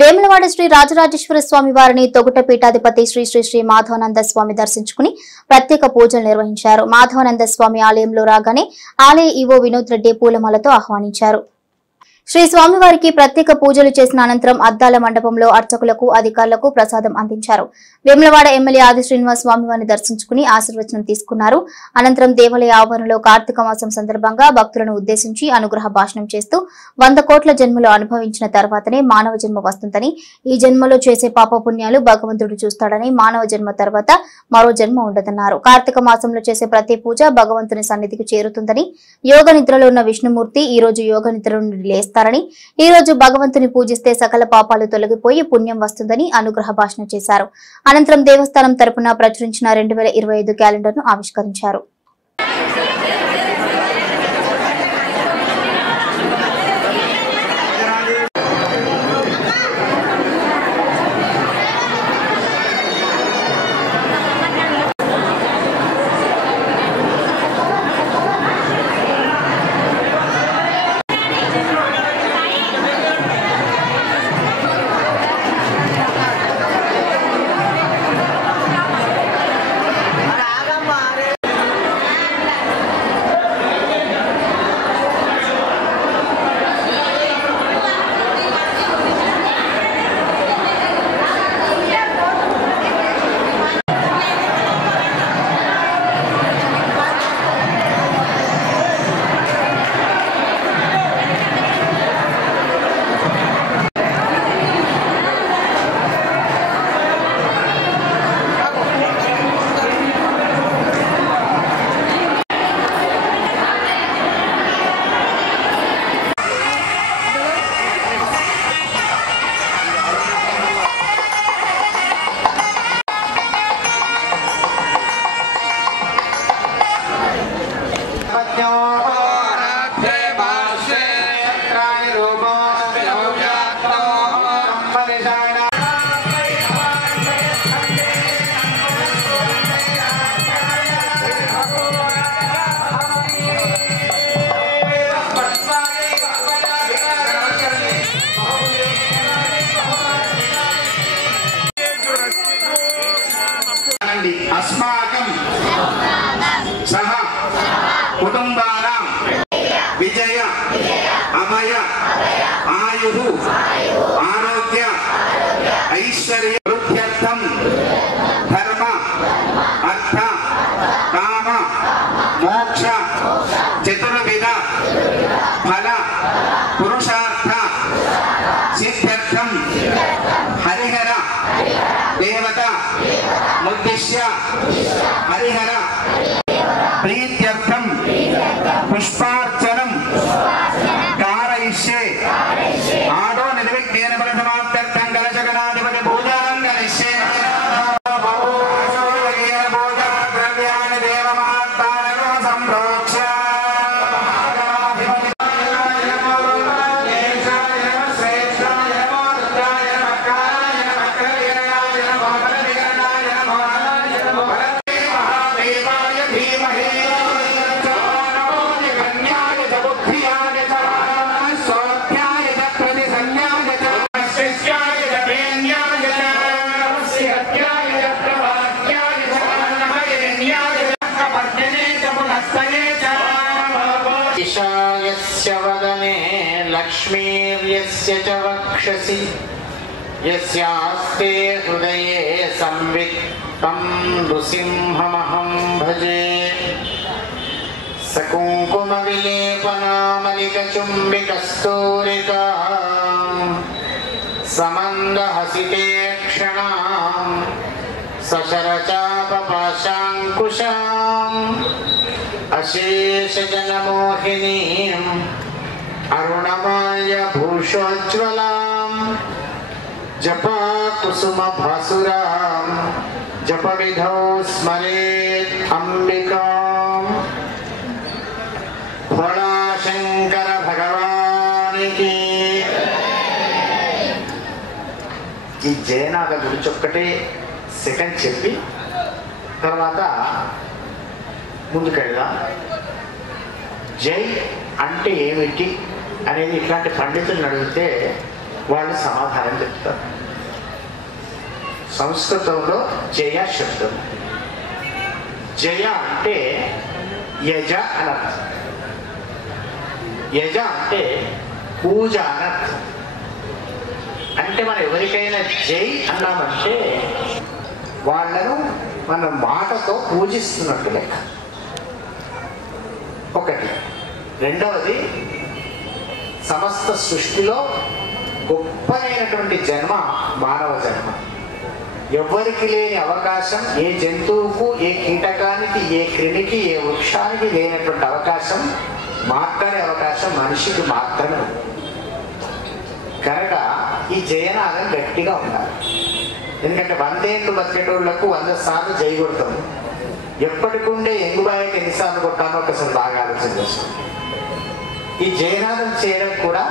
వేములవాడ శ్రీ రాజరాజేశ్వర స్వామి వారిని తొగుట పీఠాధిపతి శ్రీ శ్రీ శ్రీ మాధవానంద స్వామి దర్శించుకుని ప్రత్యేక పూజలు నిర్వహించారు. మాధవానంద స్వామి ఆలయంలో రాగానే ఆలయ ఈవో వినోద్ రెడ్డి పూలమాలతో ఆహ్వానించారు. శ్రీ స్వామివారికి ప్రత్యేక పూజలు చేసిన అనంతరం అద్దాల మండపంలో అర్చకులకు అధికారులకు ప్రసాదం అందించారు. వేములవాడ ఎమ్మెల్యే ఆది శ్రీనివాస్ స్వామివారిని దర్శించుకుని ఆశీర్వచనం తీసుకున్నారు. అనంతరం దేవాలయ ఆవరణలో కార్తీక మాసం సందర్భంగా భక్తులను ఉద్దేశించి అనుగ్రహ భాషణం చేస్తూ 100 కోట్ల జన్మలు అనుభవించిన తర్వాతనే మానవ జన్మ వస్తుందని, ఈ జన్మలో చేసే పాపపుణ్యాలు భగవంతుడు చూస్తాడని, మానవ జన్మ తర్వాత మరో జన్మ ఉండదన్నారు. కార్తీక మాసంలో చేసే ప్రతి పూజ భగవంతుని సన్నిధికి చేరుతుందని, యోగ నిద్రలో ఉన్న విష్ణుమూర్తి ఈ రోజు యోగ నిద్ర నుండి లేస్తారని, ఈ రోజు భగవంతుని పూజిస్తే సకల పాపాలు తొలగిపోయి పుణ్యం వస్తుందని అనుగ్రహ భాషణ చేశారు. అనంతరం దేవస్థానం తరపున ప్రచురించిన 2025 క్యాలెండర్ను ఆవిష్కరించారు. अस्माकं सह कुटुंबानां विजय अभय आयुः आरोग्य ऐश्वर्य वृद्ध्यर्थं धर्म अर्थ काम मोक्ष चतुर्विध फल पुरुषार्थ सिद्ध्यर्थं हरिहर देवता मुद्दिश्य हरिहर प्रीत्यर्थं पुष्पार्चनं कारयिष्ये आदौ निर्विघ्नेन फलसमाप्त्यर्थं कलशगणाधिपति पूजां करिष्ये द्रव्याणि देवमात्मानो सम्प्रोक्ष्य यस्य वदने लक्ष्मीर्यस्य च वक्षसि यस्यास्ते हृदये संवित् तं नृसिंहमहं भजे सकुङ्कुमविलेपनामलिकचुम्बिकस्तूरिका समन्दहसिते क्षणां सशरचापपाशाङ्कुशाम् अशेषजनमोहिनीम् अरुणमाल्य भूषोज्ज्वलाम् जपाकुसुमभासुराम् जपविधौ स्मरेत् अम्बिकाम् भोला शंकर भगवान की ఈ జయనాథ గురించి ఒక్కటే సెకండ్ చెప్పి తర్వాత ముందుకెళ్దాం. జై అంటే ఏమిటి అనేది ఇట్లాంటి పండితులను అడిగితే వాళ్ళు సమాధానం చెప్తారు. సంస్కృతంలో జయ శబ్దం. జయ అంటే యజ అనర్థం. యజ అంటే పూజ అనర్థం. అంటే మనం ఎవరికైనా జై అన్నామంటే వాళ్ళను మన మాటతో పూజిస్తున్నట్టు లెక్క. ఒకటి. రెండవది, సమస్త సృష్టిలో గొప్పైనటువంటి జన్మ మానవ జన్మ. ఎవ్వరికి లేని అవకాశం, ఏ జంతువుకు, ఏ కీటకానికి, ఏ క్రిమికి, ఏ వృక్షానికి లేనటువంటి అవకాశం, మాట్లాడే అవకాశం మనిషికి మాత్రమే ఉంది. కనుక ఈ జయనాదం గట్టిగా ఉండాలి. ఎందుకంటే 100 ఏళ్ళు బతికేటోళ్లకు 100 సార్లు జై కొడతాము. ఎప్పటికుండే ఎంగుబాయికి ఎన్నిసార్లు కొట్టానో ఒకసారి బాగా ఆలోచన చేస్తాం. ఈ జయనాదం చేయడం కూడా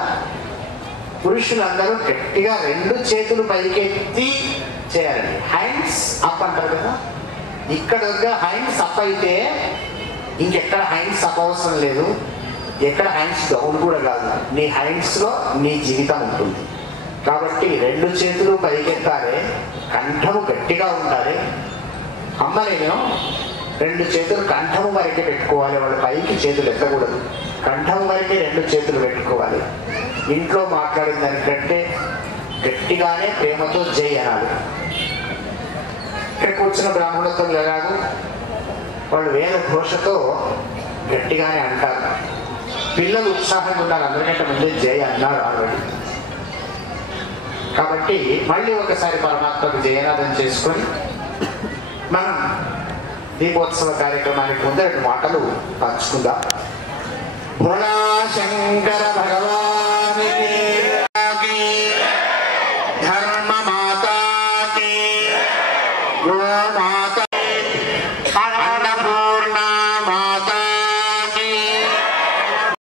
పురుషులందరూ గట్టిగా 2 చేతులు పైకెత్తి చేయాలండి. హ్యాండ్స్ అప్ అంటారు కదా, ఇక్కడ హ్యాండ్స్ అప్ అయితే ఇంకెక్కడ హ్యాండ్స్ అప్ అవసరం లేదు, ఎక్కడ హ్యాండ్స్ డౌన్ కూడా కాదు. నీ హ్యాండ్స్లో నీ జీవితం ఉంటుంది. కాబట్టి 2 చేతులు పైకెత్తాలి, కంఠము గట్టిగా ఉండాలి. అమ్మనేమో 2 చేతులు కంఠము వరకే పెట్టుకోవాలి, వాళ్ళు పైకి చేతులు ఎత్తకూడదు. కంఠం వరకే 2 చేతులు పెట్టుకోవాలి. ఇంట్లో మాట్లాడిన దానికంటే గట్టిగానే ప్రేమతో జై అనాలి. ఇక్కడ కూర్చున్న బ్రాహ్మణులతో ఎలాగూ వాళ్ళు వేద ఘోషతో గట్టిగానే అంటారు. పిల్లలు ఉత్సాహంగా ఉన్నారు, అందరికంటే ముందే జై అన్నారు ఆల్రెడీ. కాబట్టి మళ్ళీ ఒకసారి పరమాత్మకు జయనాదం చేసుకొని మనం దీపోత్సవ కార్యక్రమానికి ముందు 2 మాటలు పంచుకుందాం. భోళా శంకర భగవాన్